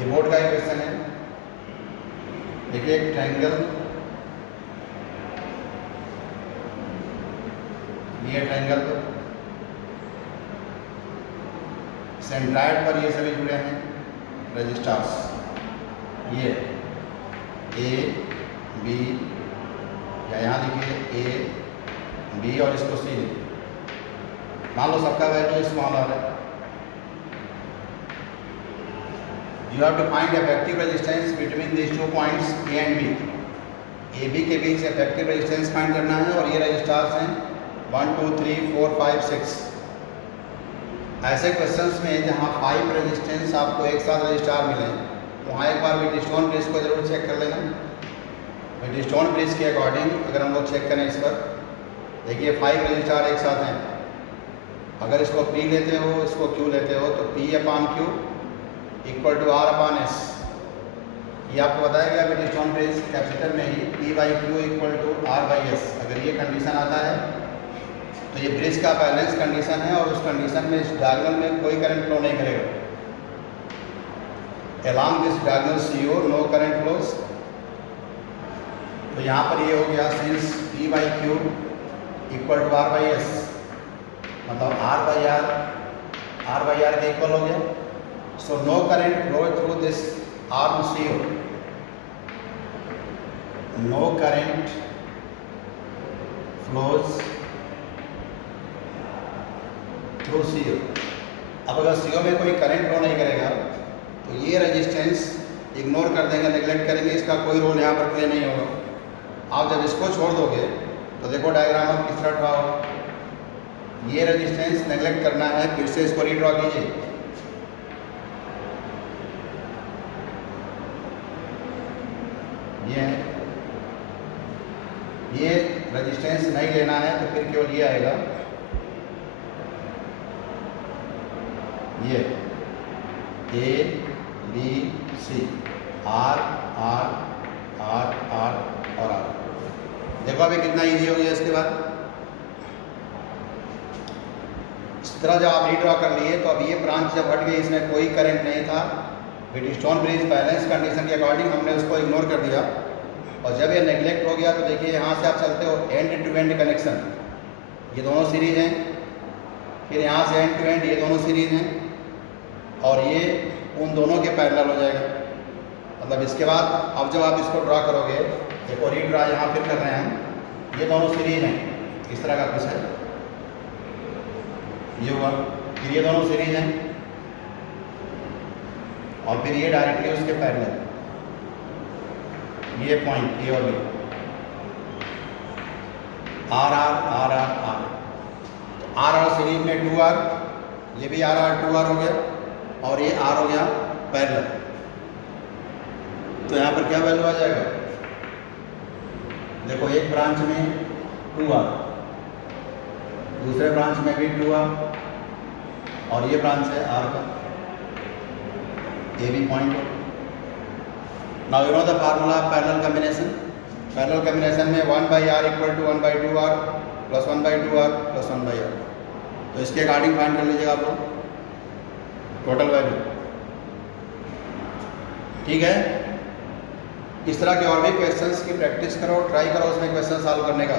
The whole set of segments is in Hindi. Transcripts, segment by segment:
ये बोर्ड का एक क्वेश्चन है। देखिए एक ट्रायंगल, ये ट्रायंगल सेंट्राइड पर ये सभी जुड़े हैं रजिस्टर्स, ये ए बी, या यहाँ देखिए ए बी और इसको सी, मान लो सबका वैल्यू स्मॉल आर है। You have to find effective resistance between this 2 points A and B. A B के बीच इफेक्टिव रेजिस्टेंस फाइंड करना है, और ये रजिस्टर्स हैं 1 2 3 4 5 6। ऐसे क्वेश्चंस में जहाँ 5 रेजिस्टेंस आपको एक साथ रजिस्टर मिले, वहाँ एक बार व्हीटस्टोन ब्रिज को जरूर चेक कर लेना। व्हीटस्टोन ब्रिज के अकॉर्डिंग अगर हम लोग चेक करें इस पर, देखिए 5 रजिस्टर एक साथ हैं। अगर इसको P लेते हो, इसको Q लेते हो, तो P/Q इक्वल टू R/S। ये आपको बताया गया व्हीटस्टोन ब्रिज कैपेसिटर में ही P/Q इक्वल टू R/S। अगर ये कंडीशन आता है तो ये ब्रिज का बैलेंस कंडीशन है, और उस कंडीशन में इस डायगोनल में कोई करंट फ्लो नहीं करेगा। Along this diagonal CO no current flows. तो यहाँ पर ये हो गया since P/Q equal to R/S, मतलब R/R के इक्वल हो गया। So no current flow through this arm CO, no current flows through CO। अब अगर CO में कोई करंट फ्लो नहीं करेगा तो ये रेजिस्टेंस इग्नोर कर देंगे, नेगलेक्ट करेंगे, इसका कोई रोल यहाँ पर प्ले नहीं होगा। आप जब इसको छोड़ दोगे तो देखो डायग्राम अब किस तरह ड्रा होगा। ये रेजिस्टेंस नेगलेक्ट करना है, फिर से इसको रीड्रॉ कीजिए। ये रेजिस्टेंस नहीं लेना है तो फिर केवल ये आएगा, ये A B C R R R R और R। देखो अभी कितना इजी हो गया। इसके बाद इस तरह जब आप रीड्रॉ कर लिए तो अब ये ब्रांच जब हट गई, इसमें कोई करंट नहीं था, व्हीटस्टोन ब्रिज बैलेंस कंडीशन के अकॉर्डिंग हमने उसको इग्नोर कर दिया। और जब ये नेगलेक्ट हो गया तो देखिए यहाँ से आप चलते हो एंड टू एंड कनेक्शन, ये दोनों सीरीज हैं, फिर यहाँ से एंड टू एंड ये दोनों सीरीज हैं, और ये उन दोनों के पैरेलल हो जाएगा। मतलब इसके बाद अब जब आप इसको ड्रा करोगे, देखो रीड्रा यहाँ फिर कर रहे हैं हम, ये दोनों सीरीज हैं, इस तरह का कुछ है, ये हुआ, फिर ये दोनों सीरीज हैं, और फिर ये डायरेक्टली उसके पैरेलल, ये पॉइंट ए और B, R R R R R, R R series में 2R, ये भी आर आर 2R हो गया, और ये आर हो गया पैरेलल। तो यहाँ पर क्या वैल्यू आ जाएगा, देखो एक ब्रांच में 2R, दूसरे ब्रांच में भी 2R, और ये ब्रांच है R का, ये भी पॉइंट हो। Now you know the formula of parallel combination. Parallel combination में 1/R equal to 1/2R plus 1/2R plus 1/R। तो इसके अकॉर्डिंग फाइंड कर लीजिएगा आप लोग टोटल वैल्यू, ठीक है। इस तरह के और भी क्वेश्चंस की प्रैक्टिस करो, ट्राई करो उसमें क्वेश्चन सॉल्व करने का।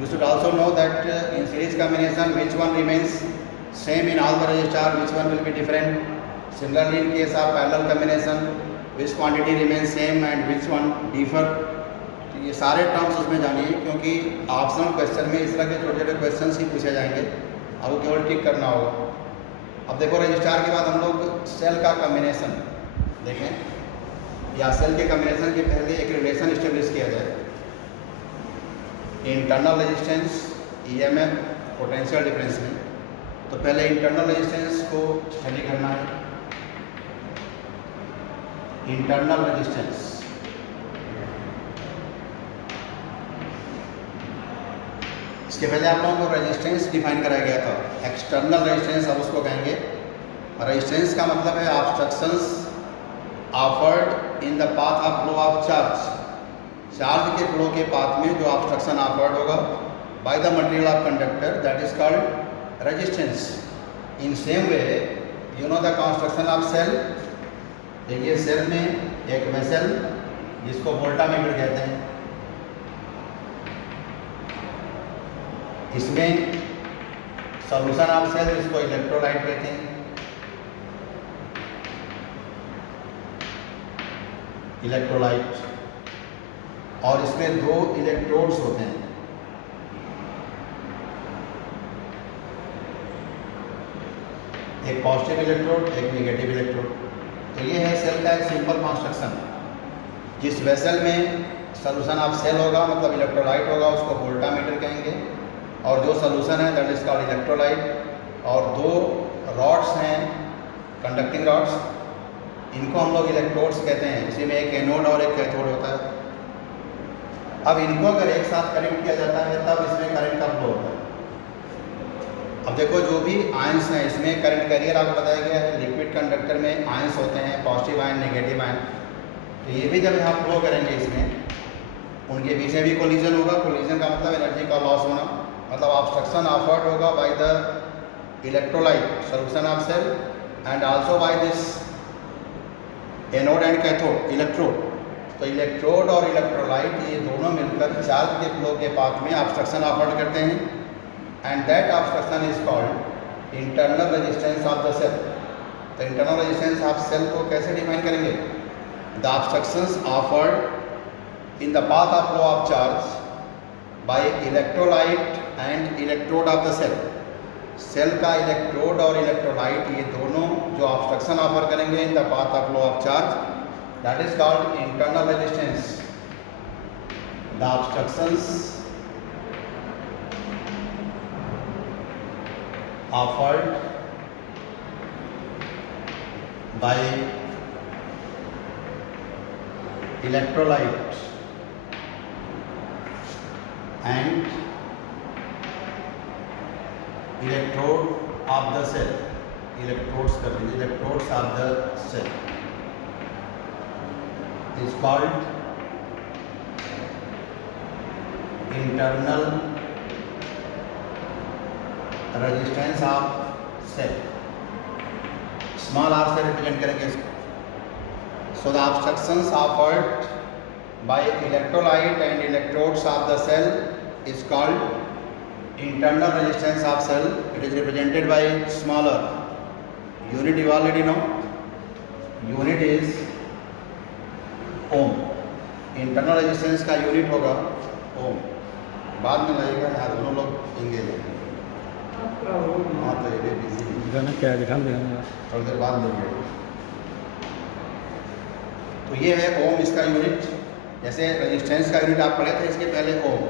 You should also know that in series combination which one remains same in all the register, which one will be different. Similarly in case of parallel combination which quantity remains same and which one differ. तो ये सारे टर्म्स उसमें जानिए, क्योंकि ऑप्शनल क्वेश्चन में इस तरह के छोटे छोटे क्वेश्चन ही पूछे जाएंगे, अब वो केवल टिक करना होगा। अब देखो रजिस्टर के बाद हम लोग सेल का कॉम्बिनेशन देखें, या सेल के कॉम्बिनेशन के पहले एक रिलेशन इस्टेब्लिश किया जाए। Internal resistance EMF potential difference में, तो पहले इंटरनल रेजिस्टेंस को स्टडी करना है। इंटरनल रेजिस्टेंस, इसके पहले आप लोगों को रेजिस्टेंस डिफाइन कराया गया था। एक्सटर्नल रेजिस्टेंस अब उसको कहेंगे। रेजिस्टेंस का मतलब है obstructions offered in the path of flow of charge, charge के फ्लो के पाथ में जो ऑब्स्ट्रक्शन ऑफर्ड होगा by the material of conductor, that is called resistance. In same way you know the construction of cell, देखिए सेल में एक वेसल जिसको वोल्टामीटर कहते हैं, इसमें सॉल्यूशन ऑफ सेल जिसको इलेक्ट्रोलाइट कहते हैं, इलेक्ट्रोलाइट, और इसमें 2 इलेक्ट्रोड्स होते हैं। एक पॉजिटिव इलेक्ट्रोड, एक नेगेटिव इलेक्ट्रोड। तो ये है सेल का एक सिंपल कंस्ट्रक्शन। जिस वेसल में सॉल्यूशन ऑफ सेल होगा मतलब इलेक्ट्रोलाइट होगा उसको वोल्टामीटर कहेंगे, और जो सॉल्यूशन है दैट इज कॉल्ड इलेक्ट्रोलाइट। और 2 रॉड्स हैं कंडक्टिंग रॉड्स, इनको हम लोग इलेक्ट्रोड्स कहते हैं। इसी में एक एनोड और एक कैथोड होता है। अब इनको अगर एक साथ कनेक्ट किया जाता है तब इसमें करंट का फ्लो होता है। अब देखो जो भी आयंस हैं इसमें करंट कैरियर आपको बताया गया है। लिक्विड कंडक्टर में आयंस होते हैं, पॉजिटिव आयन, नेगेटिव आयन। तो ये भी जब यहाँ फ्लो करेंगे इसमें उनके बीच में भी कोलिजन होगा। कोलिजन का मतलब एनर्जी का लॉस होना, मतलब ऑब्स्ट्रक्शन ऑफर्ड होगा by the electrolyte solution of cell and also by this anode and cathode electrode. तो इलेक्ट्रोड और इलेक्ट्रोलाइट ये दोनों मिलकर चार्ज के फ्लो के पाथ में ऑब्स्ट्रक्शन ऑफर्ड करते हैं, and that obstruction is called internal resistance of the cell. तो इंटरनल रेजिस्टेंस ऑफ सेल को कैसे डिफाइन करेंगे? The obstructions offered in the path of flow of charge by electrolyte and electrode of the cell. Cell का इलेक्ट्रोड और इलेक्ट्रोलाइट ये दोनों जो ऑब्स्ट्रक्शन ऑफर करेंगे in the path of flow of charge, that is called internal resistance. The obstructions offered by electrolyte and electrode of the cell, electrodes of the cell is called internal resistance of cell. Small R से रिप्रेजेंट करेंगे इसको। So the obstructions offered by electrolyte and electrodes of the cell is called internal resistance of cell. It is represented by smaller unit. You already know unit is ohm. Internal resistance का यूनिट होगा ओम। बाद में लगेगा, यहाँ दोनों लोग इंगेज हैं। हाँ तो ये बिजी क्या दिखा थोड़ी देर बाद लेंगे। तो ये है ओम इसका यूनिट। जैसे रेजिस्टेंस का यूनिट आप पढ़े थे इसके पहले ओम,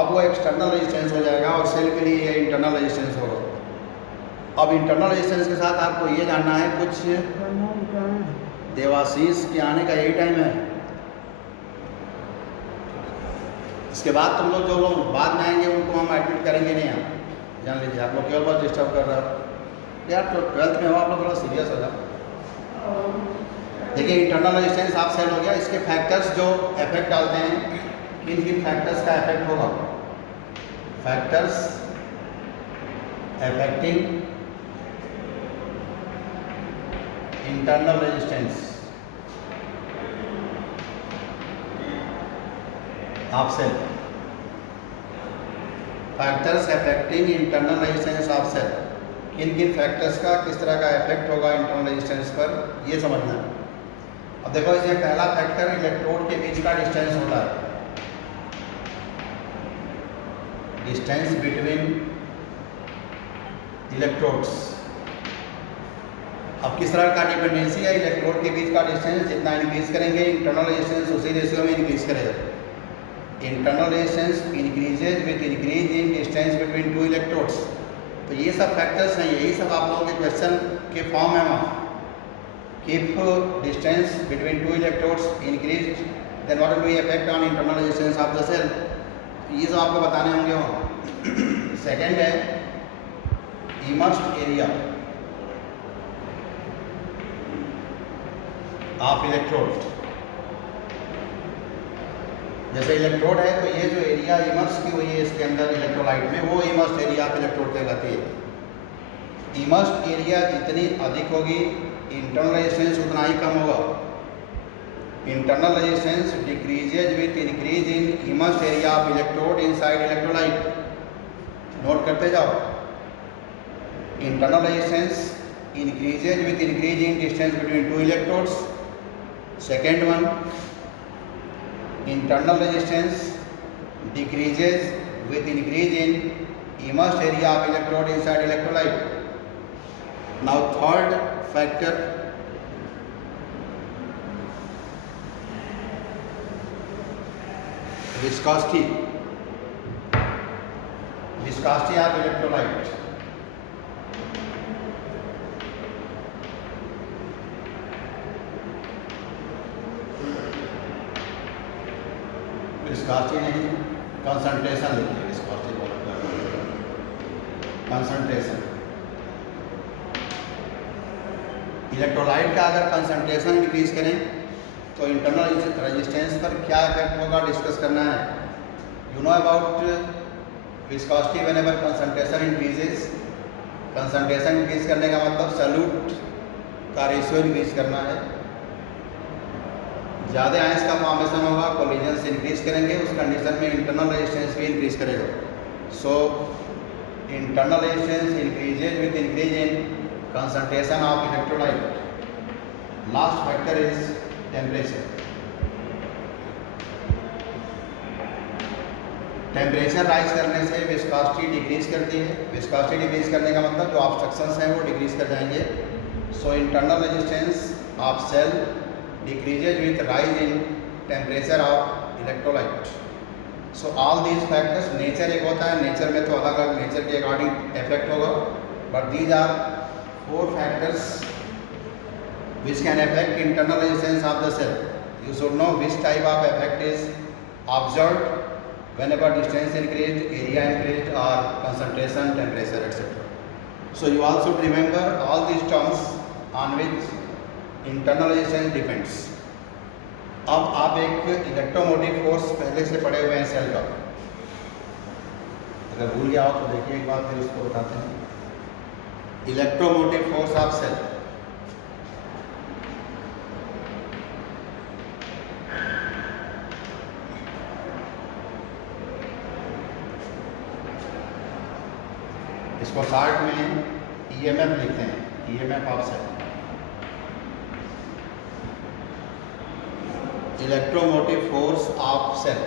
अब वो एक्सटर्नल रेजिस्टेंस हो जाएगा और सेल के लिए ये इंटरनल रेजिस्टेंस होगा। अब इंटरनल रेजिस्टेंस के साथ आपको ये जानना है कुछ देवाशीष के आने का यही टाइम है। इसके बाद तुम लोग जो लोग बाद में आएंगे उनको हम एडमिट करेंगे नहीं। यहाँ जान लीजिए, आप लोग केवल बहुत डिस्टर्ब कर रहे हो यार। तो 12th में हो आप लोग, थोड़ा सीरियस हो जाओ। देखिए इंटरनल रेजिस्टेंस ऑफ सेल हो गया। इसके फैक्टर्स जो इफेक्ट डालते हैं, किन किन फैक्टर्स का इफेक्ट होगा? Factors affecting internal resistance of cell. Factors affecting internal resistance of cell, किन किन फैक्टर्स का किस तरह का इफेक्ट होगा इंटरनल रेजिस्टेंस पर, ये समझना है। अब देखो इसमें पहला फैक्टर इलेक्ट्रोड के बीच का डिस्टेंस होता है। Distance between electrodes. अब किस तरह का डिपेंडेंसी है? इलेक्ट्रोड के बीच का डिस्टेंस जितना इंक्रीज करेंगे इंटरनल रेजिस्टेंस उसी रेशियो में इंक्रीज करेगा। Internal resistance increases with increase in distance between 2 electrodes. तो ये सब फैक्टर्स हैं, यही सब आप लोगों के क्वेश्चन के फॉर्म है वहाँ। If distance between 2 electrodes increase then what will be effect on internal resistance of the cell. ये सब आपको बताने होंगे वहाँ। सेकेंड है इमर्स्ड एरिया ऑफ इलेक्ट्रोड। जैसे इलेक्ट्रोड है तो ये जो एरिया इमर्स की हुई है इसके अंदर इलेक्ट्रोलाइट में, वो इमर्स्ड एरिया ऑफ इलेक्ट्रोड कहलाती है। इमर्स्ड एरिया जितनी अधिक होगी इंटरनल रेजिस्टेंस उतना ही कम होगा। Internal resistance decreases with increase in immersed area of electrode inside electrolyte. Note करते जाओ। Internal resistance increases with increase in distance between two electrodes. Second one, internal resistance decreases with increase in immersed area of electrode inside electrolyte. Now third factor, viscosity of electrolyte. Viscosity नहीं, कंसंट्रेशन लिखिए। Viscosity concentration. इलेक्ट्रोलाइट का अगर कंसंट्रेशन इंक्रीज करें तो इंटरनल रेजिस्टेंस पर क्या इफेक्ट होगा डिस्कस करना है। You know about viscosity whenever concentration increases. Concentration increase करने का मतलब सॉल्यूट का रेशियो इंक्रीज करना है। ज़्यादा आयंस का फॉर्मेशन होगा, कोलिजन्स इंक्रीज करेंगे, उस कंडीशन में इंटरनल रेजिस्टेंस भी इंक्रीज करेगा। सो internal resistance increases with increase in concentration of electrolyte. Last factor is temperature. Temperature rise करने से विस्कोसिटी डिक्रीज करती है। विस्कोसिटी डिक्रीज करने का मतलब जो ऑब्स्ट्रक्शंस हैं वो डिक्रीज कर जाएंगे। So internal resistance of cell decreases with rise in temperature of electrolyte. So all these factors, nature एक होता है, nature में तो अलग अलग nature के अकॉर्डिंग effect होगा, but these are 4 factors which can affect internal resistance of the cell. You should know which type of effect is observed whenever distance increased, area increased, or concentration, temperature, etc. So you also remember all these terms on which internal resistance depends. अब आप एक इलेक्ट्रोमोटिव फोर्स पहले से पढ़े हुए हैं सेल का, अगर भूल गया हो तो देखिए एक बार, फिर उसको बताते हैं। Electromotive force of cell. इसको शॉर्ट में ईएमएफ लिखते हैं, EMF of cell. Electromotive force of cell.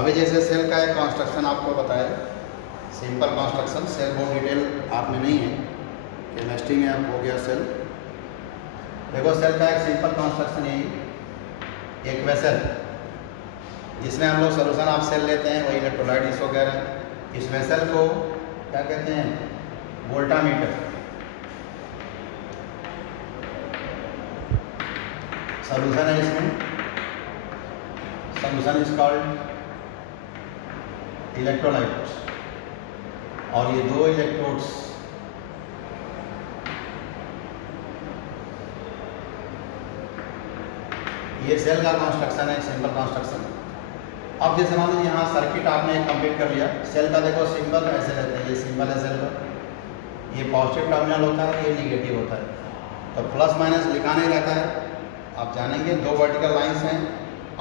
अभी जैसे सेल का एक कंस्ट्रक्शन आपको बताया, सिंपल कंस्ट्रक्शन, सेल बहुत डिटेल आप में नहीं है, केमिस्ट्री में आप हो गया सेल। देखो सेल का एक सिंपल कंस्ट्रक्शन यही, एक वेसल जिसमें हम लोग सोल्यूशन ऑफ सेल लेते हैं, वही इलेक्ट्रोलाइट्स वगैरह। इस वेसल को क्या कहते हैं, वोल्टामीटर। सॉल्यूशन है इसमें, सॉल्यूशन इज कॉल्ड इलेक्ट्रोलाइट। और ये 2 इलेक्ट्रोड्स ये सेल का कंस्ट्रक्शन है, सिंपल कंस्ट्रक्शन। अब जैसे मान लीजिए यहाँ सर्किट आपने कंप्लीट कर लिया। सेल का देखो सिंबल ऐसे रहते हैं, ये सिंबल है सेल का, ये पॉजिटिव टर्मिनल होता है, ये निगेटिव होता है। तो प्लस माइनस लिखा नहीं रहता है, आप जानेंगे। 2 वर्टिकल लाइंस हैं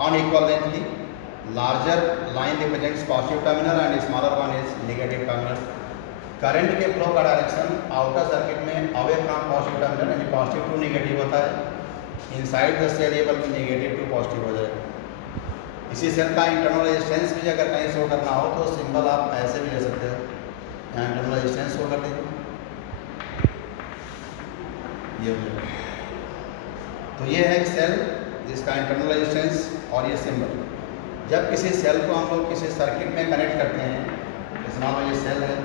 ऑन इक्वल लेंथ की। Larger line represents positive terminal and smaller one is negative terminal. Current के फ्लो का डायरेक्शन आउटर सर्किट में अवे फ्रॉम पॉजिटिव टर्मिनल यानी पॉजिटिव टू नेगेटिव होता है। इनसाइड द सेल ये बल्कि नेगेटिव टू पॉजिटिव हो जाएगा। इसी सेल का इंटरनल रेजिस्टेंस भी अगर कहीं शो करना हो तो सिंबल आप ऐसे भी ले सकते हो, यहाँ इंटरनल रेजिस्टेंस शो कर दीजिए, ये हो जाएगा। तो ये है सेल जिसका इंटरनल रेजिस्टेंस और ये सिंबल। जब किसी सेल को हम लोग किसी सर्किट में कनेक्ट करते हैं, जैसे मान लो ये सेल है,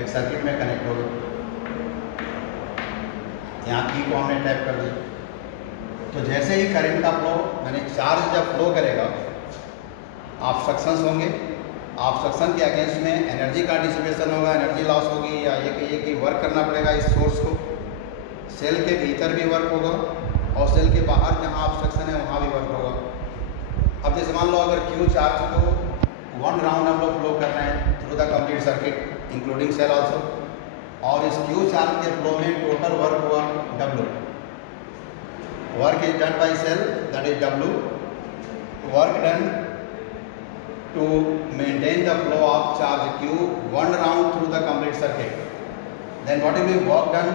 एक सर्किट में कनेक्ट हो गया, यहाँ की को हमने टैप कर दिया, तो जैसे ही करंट का फ्लो यानी चार्ज जब फ्लो करेगा, ऑब्स्ट्रक्शंस होंगे, ऑब्स्ट्रक्शन के अगेंस्ट में एनर्जी का डिसिपेशन होगा, एनर्जी लॉस होगी, या ये कहिए कि वर्क करना पड़ेगा इस सोर्स को। सेल के भीतर भी वर्क होगा और सेल के बाहर जहाँ ऑब्स्ट्रक्शन है वहाँ भी वर्क होगा। अब जैसे मान लो अगर क्यू चार्ज को 1 राउंड हम लोग फ्लो कर रहे हैं through the complete circuit including cell also, और इस Q चार्ज के फ्लो में टोटल वर्क हुआ W। Work is done by cell, that is W। Work done to maintain the flow of charge Q one round through the complete circuit. Then what will be work done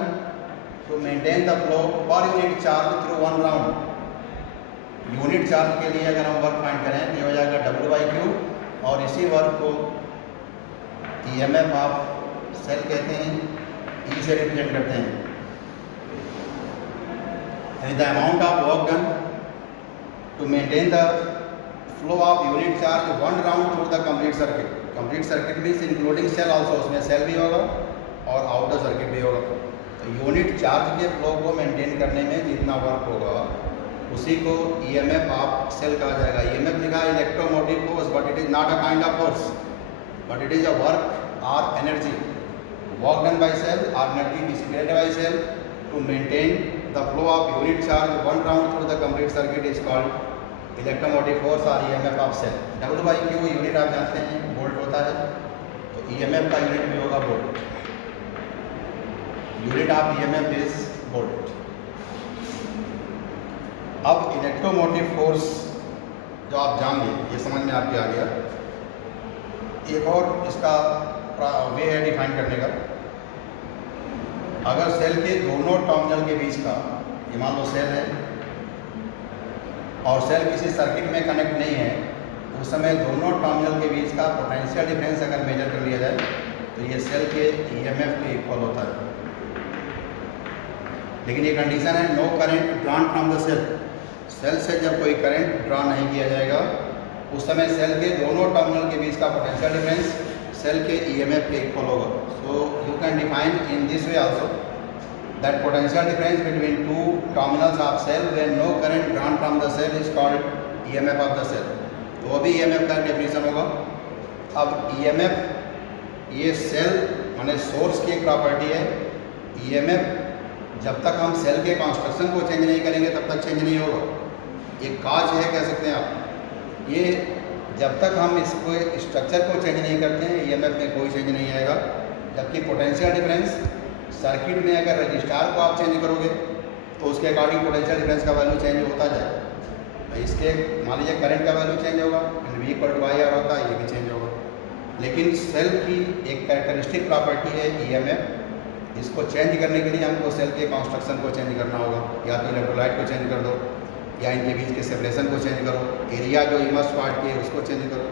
to maintain the flow per unit charge through one round? Unit charge के लिए अगर हम वर्क फाइंड करें ये हो जाएगा W by Q, और इसी वर्क को EMF ऑफ सेल कहते हैं, E से रिप्रेजेंट करते हैं। And the amount of work done to maintain the flow of unit charge one round through the complete circuit. Complete circuit means including cell also, उसमें सेल भी होगा और आउटर सर्किट भी होगा। तो यूनिट चार्ज के फ्लो को मेंटेन करने में जितना वर्क होगा उसी को EMF ऑफ सेल कहा जाएगा। EMF लिखा है electromotive force, but it is not a kind of force, but it is a work or energy. Work done by cell or energy dissipated by cell to maintain the flow of unit charge one round through the complete circuit is called electromotive force or EMF of cell. W by Q unit आप जानते हैं वोल्ट होता है, तो EMF का यूनिट भी होगा volt. Unit of EMF is volt. अब इलेक्ट्रोमोटिव फोर्स जो आप जान गए, ये समझ में आपके आ गया। एक और इसका वे है डिफाइन करने का। अगर सेल के दोनों टर्मिनल के बीच का, ये मान लो सेल है और सेल किसी सर्किट में कनेक्ट नहीं है, उस समय दोनों टर्मिनल के बीच का पोटेंशियल डिफरेंस अगर मेजर कर लिया जाए तो ये सेल के EMF के इक्वल होता है। लेकिन ये कंडीशन है no current drawn from the cell. Cell से जब कोई करंट ड्रॉ नहीं किया जाएगा उस समय सेल के दोनों टर्मिनल के बीच का पोटेंशियल डिफरेंस सेल के EMF के इक्वल होगा। So you can define in this way also that potential difference between two terminals of cell when no current drawn from the cell is called EMF of the cell। तो वो भी EMF का डेफिनेशन होगा। अब EMF ये सेल माने सोर्स की एक प्रॉपर्टी है। EMF जब तक हम सेल के कंस्ट्रक्शन को चेंज नहीं करेंगे तब तक चेंज नहीं होगा। एक काज है कह सकते हैं आप। ये जब तक हम इसको स्ट्रक्चर को चेंज नहीं करते हैं EMF में कोई चेंज नहीं आएगा। जबकि पोटेंशियल डिफरेंस सर्किट में अगर रजिस्टार को आप चेंज करोगे तो उसके अकॉर्डिंग पोटेंशियल डिफरेंस का वैल्यू चेंज होता जाए। इसके मान लीजिए करंट का वैल्यू चेंज होगा, V = IR होता है, ये भी चेंज होगा। लेकिन सेल की एक कैरेक्टरिस्टिक प्रॉपर्टी है EMF। इसको चेंज करने के लिए हमको सेल के कंस्ट्रक्शन को चेंज करना होगा। या तो इलेक्ट्रोलाइट को चेंज कर दो, या इनके बीच के सेपरेशन को चेंज करो, एरिया जो इमर्स पार्ट की है उसको चेंज करो।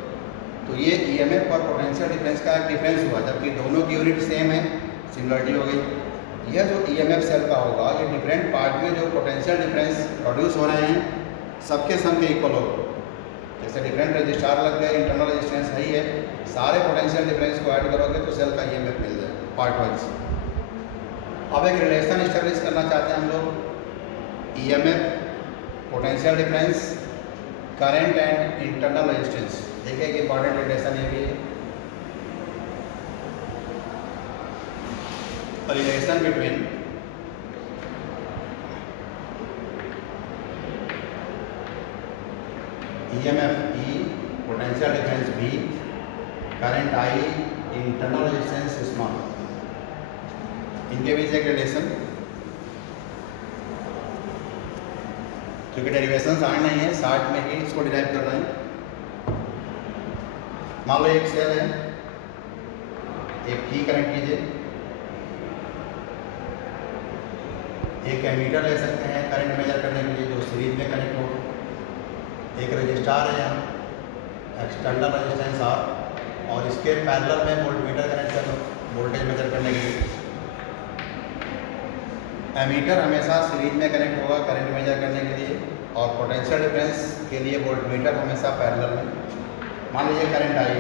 तो ये EMF और पोटेंशियल डिफरेंस का एक डिफरेंस हुआ, जबकि दोनों की यूनिट सेम है, सिमिलरिटी हो गई। यह जो EMF सेल का होगा ये डिफरेंट पार्ट में जो पोटेंशियल डिफरेंस प्रोड्यूस हो रहे हैं सबके सम के इक्वल होगा। जैसे डिफरेंट रजिस्टार लग गए, इंटरनल रेजिस्टेंस है ही है, सारे पोटेंशियल डिफरेंस को ऐड करोगे तो सेल का EMF मिल जाए पार्ट वाइज। अब एक रिलेशन इस्टेब्लिश करना चाहते हैं हम लोग EMF, potential difference, current and internal resistance. देखिए कि इंपॉर्टेंट रिलेशन ये भी है। Relation between EMF E, potential difference V, current I, internal resistance small, इनके बीच एक रिलेशन। क्योंकि डेरिवेशंस आए नहीं है, शार्ट में ही इसको डिराइव कर रहे हैं। मान लो एक सेल है, एक की कनेक्ट कीजिए, एक एमीटर ले सकते हैं करंट मेजर करने के लिए जो सीरीज में कनेक्ट हो, एक रजिस्टार है यहाँ एक्सटर्नल रेजिस्टेंस R, और इसके पैरेलल में वोल्टमीटर कनेक्ट कर लो वोल्टेज मेजर करने के लिए। एमीटर हमेशा सीरीज में कनेक्ट होगा करंट मेजर करने के लिए, और पोटेंशियल डिफरेंस के लिए वोल्टमीटर हमेशा पैरेलल में। मान लीजिए current I,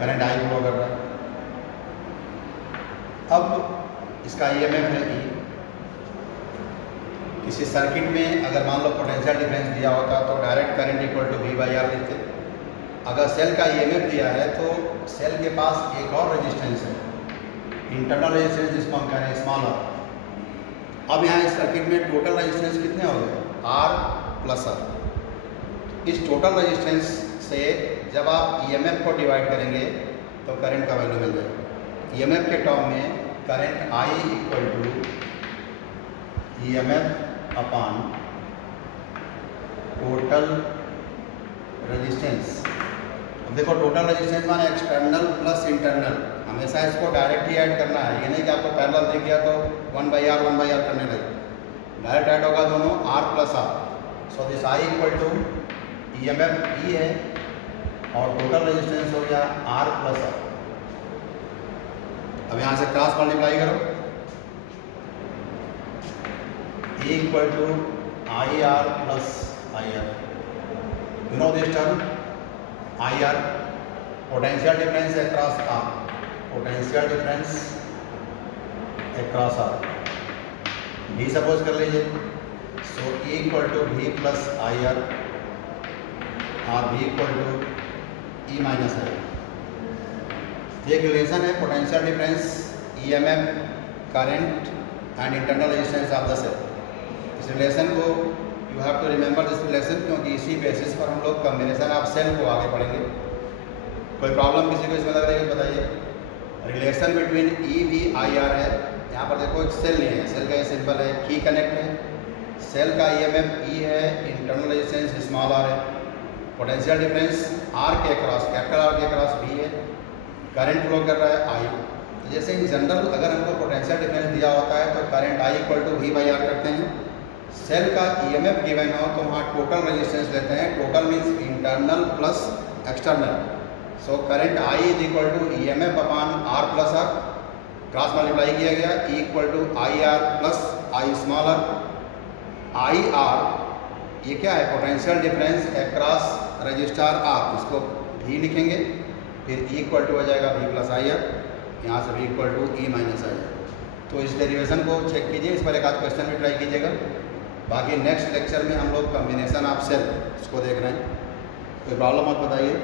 current I flow कर रहा है। अब इसका EMF है E। किसी सर्किट में अगर मान लो पोटेंशियल डिफरेंस दिया होता तो डायरेक्ट करंट = V/R लिखते। अगर सेल का EMF दिया है तो सेल के पास एक और रेजिस्टेंस है, इंटरनल रेजिस्टेंस जिसको हम कह रहे हैं स्मॉल r। अब यहाँ इस सर्किट में टोटल रेजिस्टेंस कितने हो गए? R + R। इस टोटल रेजिस्टेंस से जब आप EMF को डिवाइड करेंगे तो करंट का वैल्यू मिल जाएगा। ईएमएफ के टर्म में current I equal to EMF upon total resistance. अब देखो टोटल रेजिस्टेंस माने एक्सटर्नल प्लस इंटरनल, हमेशा इसको डायरेक्ट ही ऐड करना है, ये नहीं कि आपको पैरेलल दिख गया तो 1/r करने लगे। डायरेक्ट ऐड होगा दोनों r plus r। So this I equal to EMF E है और टोटल रेजिस्टेंस हो गया r प्लस r। अब यहाँ से क्रॉस मल्टीप्लाई करो, E equal to I R plus I R. You know this term I R, potential difference across R, potential difference across R. भी सपोज कर लीजिए, so E equal to V plus I R or V equal to E minus I. एक रिलेशन है potential difference, EMF, current and internal resistance of the cell. इस रिलेशन को you have to remember this relation, क्योंकि इसी बेसिस पर हम लोग कॉम्बिनेशन ऑफ सेल को आगे पढ़ेंगे। कोई प्रॉब्लम किसी को इसमें लग रही है बताइए। Relation between E V I R है, यहाँ पर देखो एक सेल नहीं है, सेल का ये सिंबल है, की कनेक्ट है, सेल का ईएमएफ ई है, इंटरनल रेजिस्टेंस स्मॉल आर है, पोटेंशियल डिफरेंस आर के अक्रॉस, कैपिटल आर के अक्रॉस वी है, करंट फ्लो कर रहा है आई। तो जैसे इन जनरल अगर हमको पोटेंशियल डिफरेंस दिया होता है तो current I equal to V by R करते हैं। सेल का ईएमएफ गिवन हो तो वहाँ टोटल रेजिस्टेंस लेते हैं, total means internal plus external. So current I is equal to EMF upon R plus R, cross multiply किया गया, E equal to I R plus I small R. I R ये क्या है, potential difference across resistor R, इसको भी लिखेंगे, फिर ई इक्वल टू हो जाएगा वी प्लस आई आर, यहाँ से V equal to E minus I R. तो इस डेरिवेशन को चेक कीजिए, इस पर एक आध क्वेश्चन भी ट्राई कीजिएगा। बाकी नेक्स्ट लेक्चर में हम लोग कॉम्बिनेशन ऑफ सेल इसको देख रहे हैं। कोई प्रॉब्लम मत बताइए।